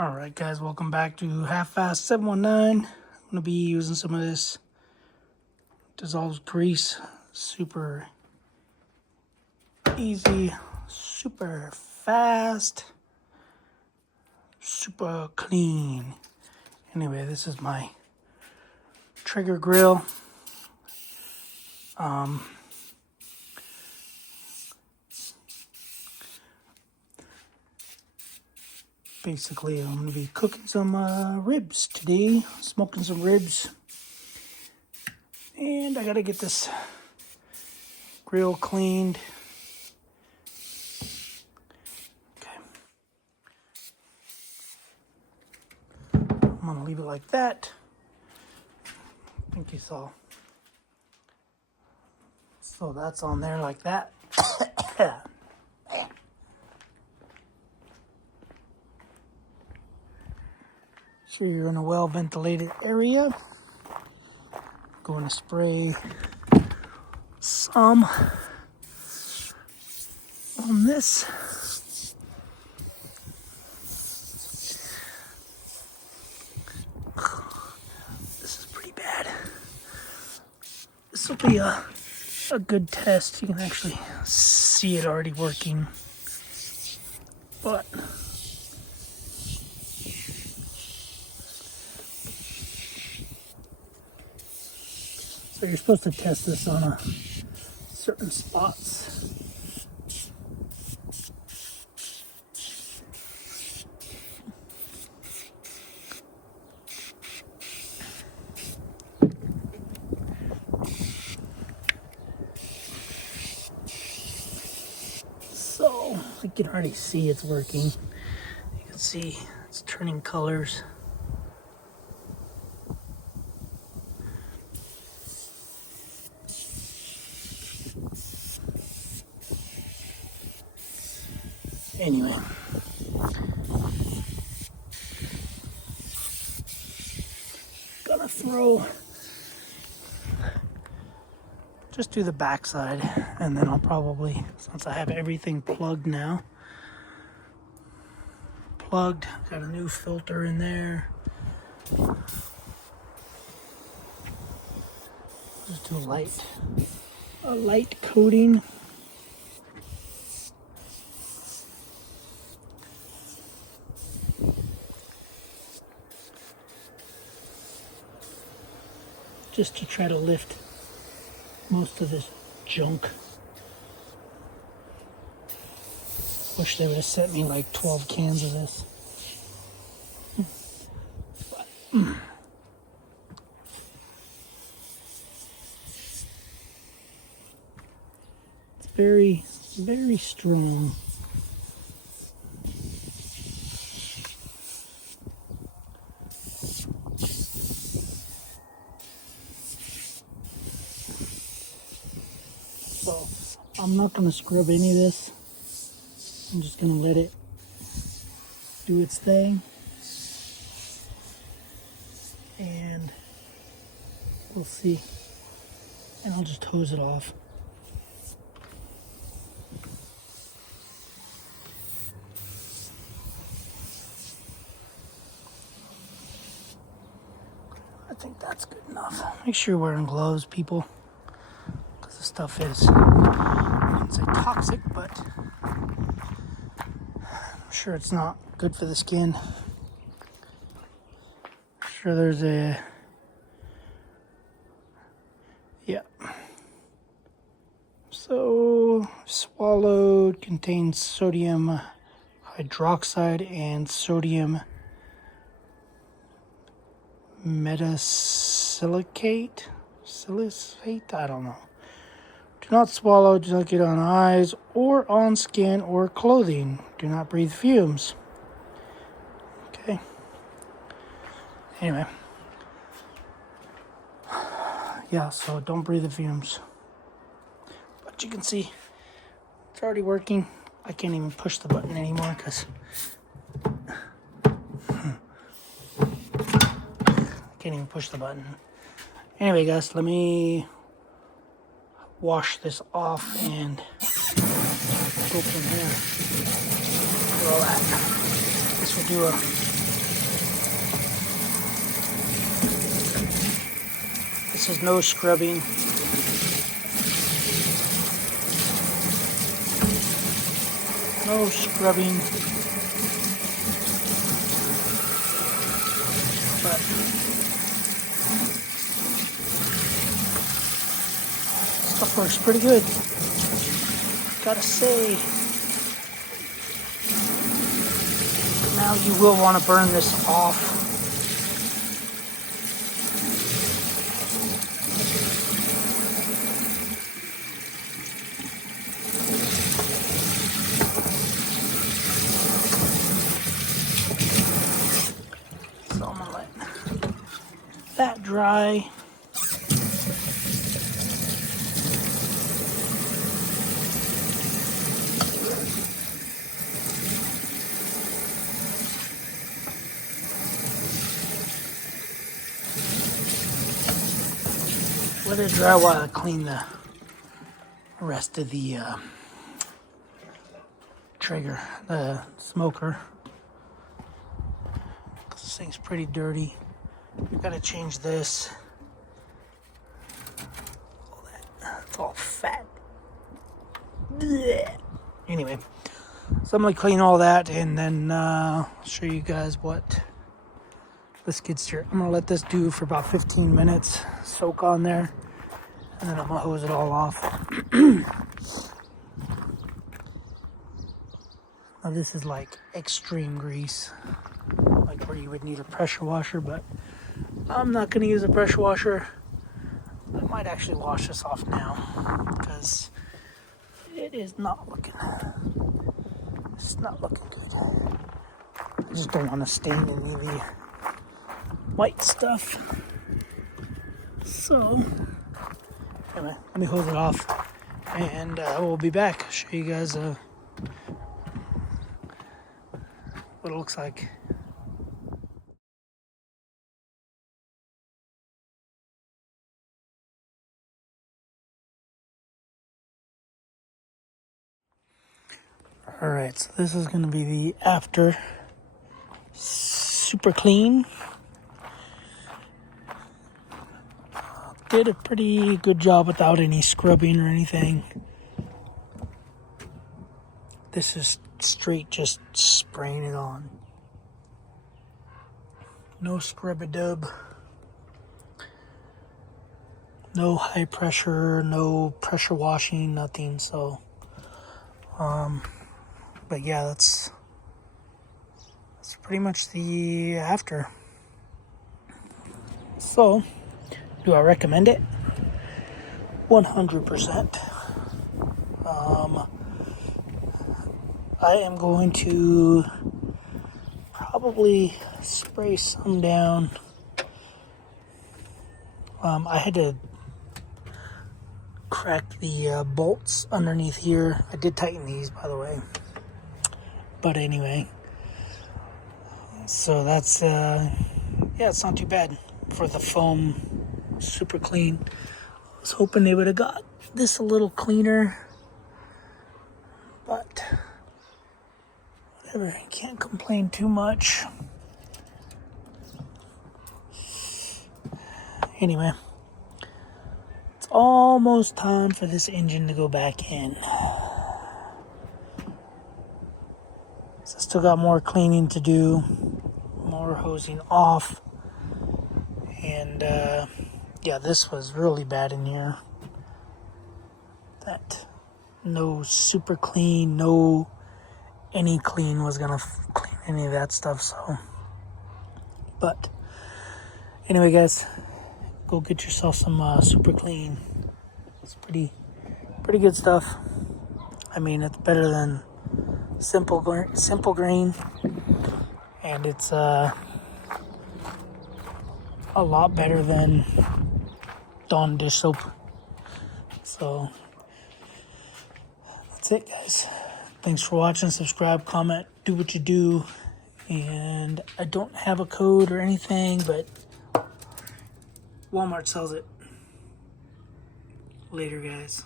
Alright guys, welcome back to Half-Fast 719. I'm going to be using some of this dissolved grease. Super easy, super fast, super clean. Anyway, this is my Traeger grill. Basically, I'm going to be cooking some ribs today, smoking some ribs. And I got to get this grill cleaned. Okay. I'm going to leave it like that. I think you saw. So that's on there like that. Sure you're in a well-ventilated area. Going to spray some on this. This is pretty bad. This will be a good test. You can actually see it already working. But so you're supposed to test this on certain spots. So you can already see it's working. You can see it's turning colors. Anyway, gonna just do the backside, and then I'll probably, since I have everything plugged now, got a new filter in there. Just do a light coating. Just to try to lift most of this junk. Wish they would have sent me like 12 cans of this. But, it's very, very strong. So I'm not going to scrub any of this. I'm just going to let it do its thing. And we'll see. And I'll just hose it off. I think that's good enough. Make sure you're wearing gloves, people. Because the stuff is, I wouldn't say toxic, but I'm sure it's not good for the skin. I'm sure there's yeah. So, swallowed contains sodium hydroxide and sodium metasilicate? Silicate? I don't know. Do not swallow, do not get on eyes or on skin or clothing. Do not breathe fumes. Okay. Anyway. Yeah, so don't breathe the fumes. But you can see it's already working. I can't even push the button anymore because can't even push the button. Anyway, guys, let me wash this off and go from here. Do all that. This will do a This is no scrubbing. No scrubbing. But stuff works pretty good, gotta say. Now you will want to burn this off. So I'm gonna let that dry. Let it dry while I clean the rest of the Traeger, the smoker. This thing's pretty dirty. I've got to change this. It's all fat. Blech. Anyway, so I'm gonna clean all that and then I'll show you guys what this gets here. I'm gonna let this do for about 15 minutes, soak on there, and then I'm gonna hose it all off. Now this is like extreme grease, like where you would need a pressure washer, but I'm not gonna use a pressure washer. I might actually wash this off now because it is not looking, it's not looking good. I just don't want to stain any of the white stuff. So anyway, let me hose it off and we'll be back. Show you guys what it looks like. Alright, so this is going to be the after. Super clean. Did a pretty good job without any scrubbing or anything. This is straight just spraying it on. No scrub-a-dub. No high pressure, no pressure washing, nothing. So, but yeah, that's pretty much the after. So, do I recommend it? 100%. I am going to probably spray some down. I had to crack the bolts underneath here. I did tighten these, by the way. But anyway, so that's yeah, it's not too bad for the foam. Super clean. I was hoping they would have got this a little cleaner, but whatever, can't complain too much. Anyway, it's almost time for this engine to go back in. So I still got more cleaning to do, more hosing off, and yeah, this was really bad in here. That no super clean, no any clean was gonna clean any of that stuff. So, but anyway, guys, go get yourself some super clean. It's pretty good stuff. I mean, it's better than simple grain, and it's a lot better than Dawn dish soap. So that's it, guys. Thanks for watching. Subscribe, comment, do what you do. And I don't have a code or anything, but Walmart sells it. Later, guys.